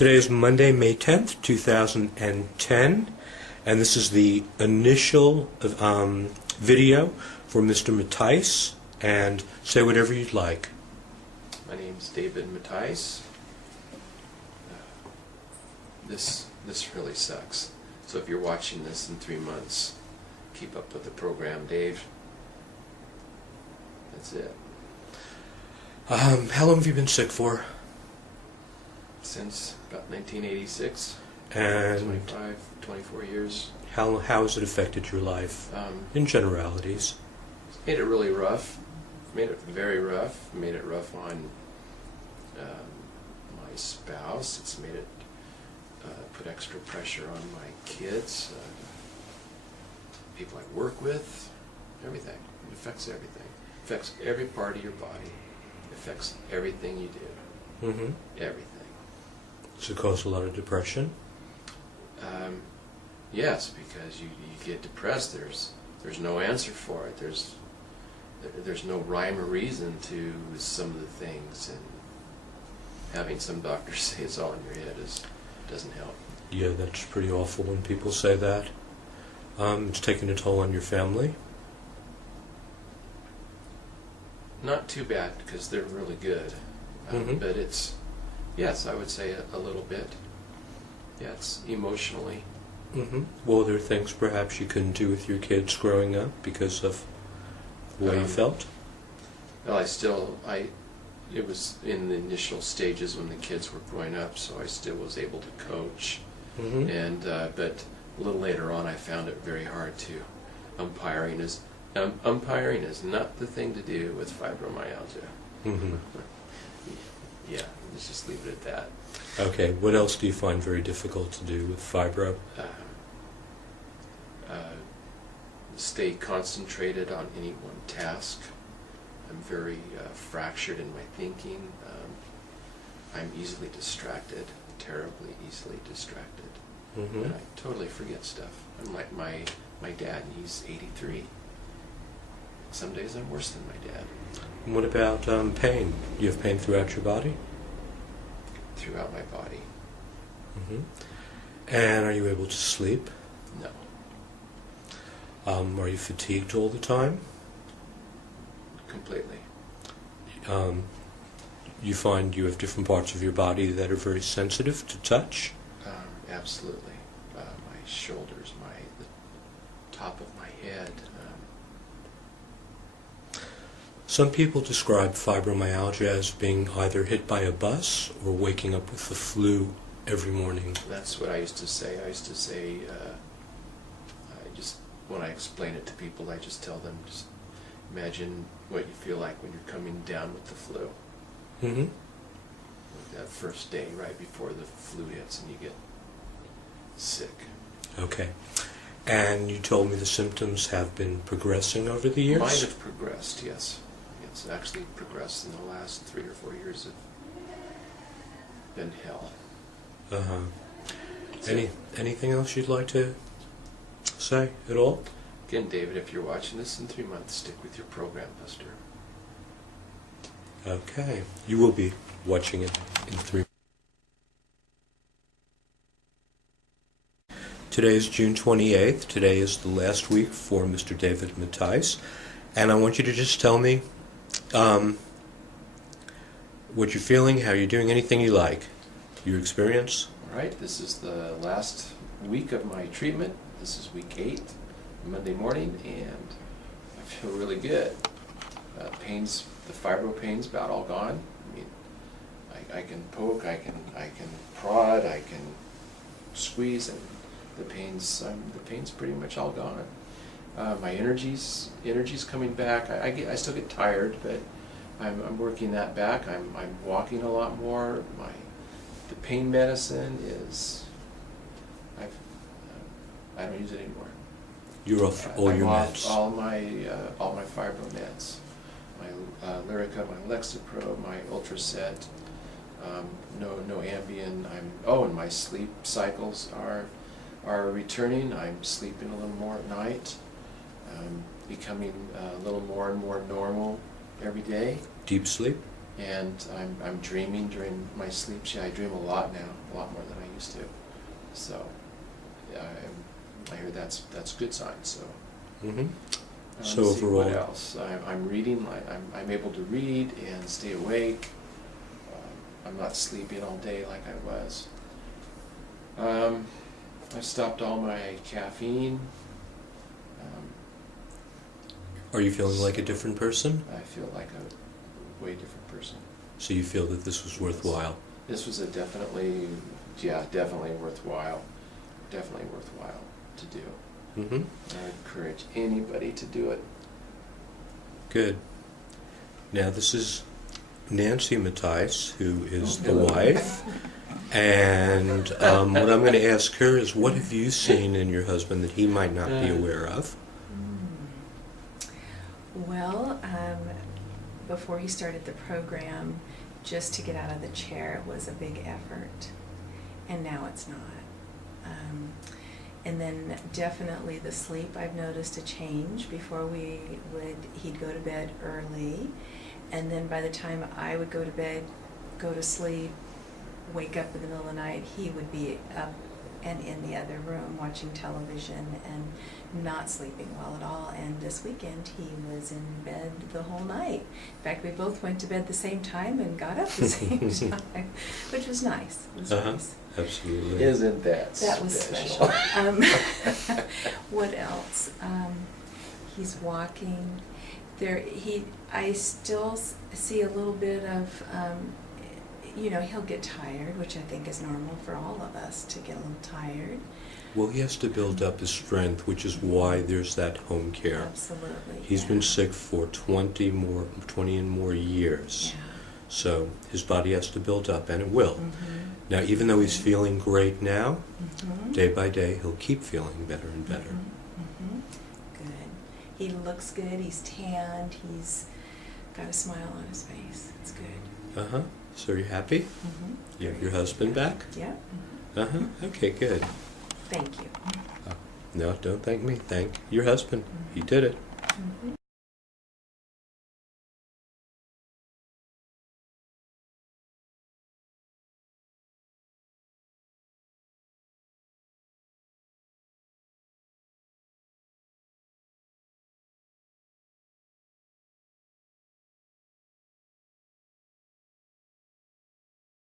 Today is Monday, May 10th, 2010, and this is the initial video for Mr. Mattice, and say whatever you'd like. My name's David Mattice. This really sucks. So if you're watching this in 3 months, keep up with the program, Dave. That's it. How long have you been sick for? Since about 1986. And 24 years. how has it affected your life in generalities? Made it really rough. Made it very rough. Made it rough on my spouse. It's made it put extra pressure on my kids, people I work with, everything. It affects everything. It affects every part of your body. It affects everything you do. Mm-hmm. Everything. Does it cause a lot of depression? Yes, because you get depressed. There's no answer for it. There's no rhyme or reason to some of the things, and having some doctors say it's all in your head doesn't help. Yeah, that's pretty awful when people say that. It's taking a toll on your family? Not too bad, because they're really good. But it's, yes, I would say a little bit. Yes, emotionally. Mm-hmm. Well, there are things perhaps you couldn't do with your kids growing up because of the way you felt? Well, it was in the initial stages when the kids were growing up, so I still was able to coach. Mm-hmm. And but a little later on, I found it very hard to. Umpiring is not the thing to do with fibromyalgia. Mm-hmm. Yeah, let's just leave it at that. Okay, what else do you find very difficult to do with fibro? Stay concentrated on any one task. I'm very fractured in my thinking. I'm easily distracted, terribly easily distracted. Mm-hmm. And I totally forget stuff. I'm like my dad, and he's 83. Some days I'm worse than my dad. And what about pain? Do you have pain throughout your body? Throughout my body. Mm-hmm. And are you able to sleep? No. Are you fatigued all the time? Completely. You find you have different parts of your body that are very sensitive to touch? Absolutely. My shoulders, the top of my head. Some people describe fibromyalgia as being either hit by a bus or waking up with the flu every morning. That's what I used to say. When I explain it to people, I just tell them, just imagine what you feel like when you're coming down with the flu. Mm-hmm. That first day right before the flu hits and you get sick. Okay. And you told me the symptoms have been progressing over the years? Mine have progressed, yes. It's actually progressed in the last 3 or 4 years. Have been hell. Uh-huh. Anything else you'd like to say at all? Again, David, if you're watching this in 3 months, stick with your program, Buster. Okay. You will be watching it in 3 months. Today is June 28th. Today is the last week for Mr. David Mattice. And I want you to just tell me what you're feeling, how you're doing, anything you like. Your experience? All right, this is the last week of my treatment. This is week 8, Monday morning, and I feel really good. The fibro pain's about all gone. I mean, I can poke, I can prod, I can squeeze, and the pain's pretty much all gone. My energy's coming back. I still get tired, but I'm working that back. I'm walking a lot more. The pain medicine is I don't use it anymore. You're off all your meds. All my fibro meds. My Lyrica, my Lexapro, my Ultraset. No Ambien. And my sleep cycles are returning. I'm sleeping a little more at night. Becoming a little more and more normal every day. Deep sleep? And I'm dreaming during my sleep. I dream a lot now, a lot more than I used to. So I hear that's a good sign. So. Mm-hmm. So Let's see, overall, what else? I'm reading. I'm able to read and stay awake. I'm not sleeping all day like I was. I've stopped all my caffeine. are you feeling like a different person? I feel like a way different person. So you feel that this was worthwhile? This was definitely worthwhile. Definitely worthwhile to do. Mm-hmm. I encourage anybody to do it. Good. Now this is Nancy Mattice, who is the Hello. wife. And what I'm going to ask her is, what have you seen in your husband that he might not be aware of? Well, before he started the program, just to get out of the chair was a big effort, and now it's not. And then definitely the sleep, I've noticed a change. Before he'd go to bed early, and then by the time I would go to bed, go to sleep, wake up in the middle of the night, he would be up and in the other room watching television and not sleeping well at all. And this weekend he was in bed the whole night. In fact, we both went to bed the same time and got up the same time, which was nice. It was nice. Absolutely. Isn't that That was special. What else? He's walking. I still see a little bit of, he'll get tired, which I think is normal for all of us to get a little tired. Well, he has to build up his strength, which is why there's that home care. Absolutely. He's been sick for 20 and more years. Yeah. So his body has to build up, and it will. Mm-hmm. Now, even though he's feeling great now, Mm-hmm. day by day, he'll keep feeling better and better. Mm-hmm. Mm-hmm. Good. He looks good. He's tanned. He's got a smile on his face. It's good. Uh-huh. So you're happy? Mm-hmm. You have your husband back? Yeah. Uh-huh. Okay, good. Thank you. No, don't thank me. Thank your husband. He did it. Mm-hmm.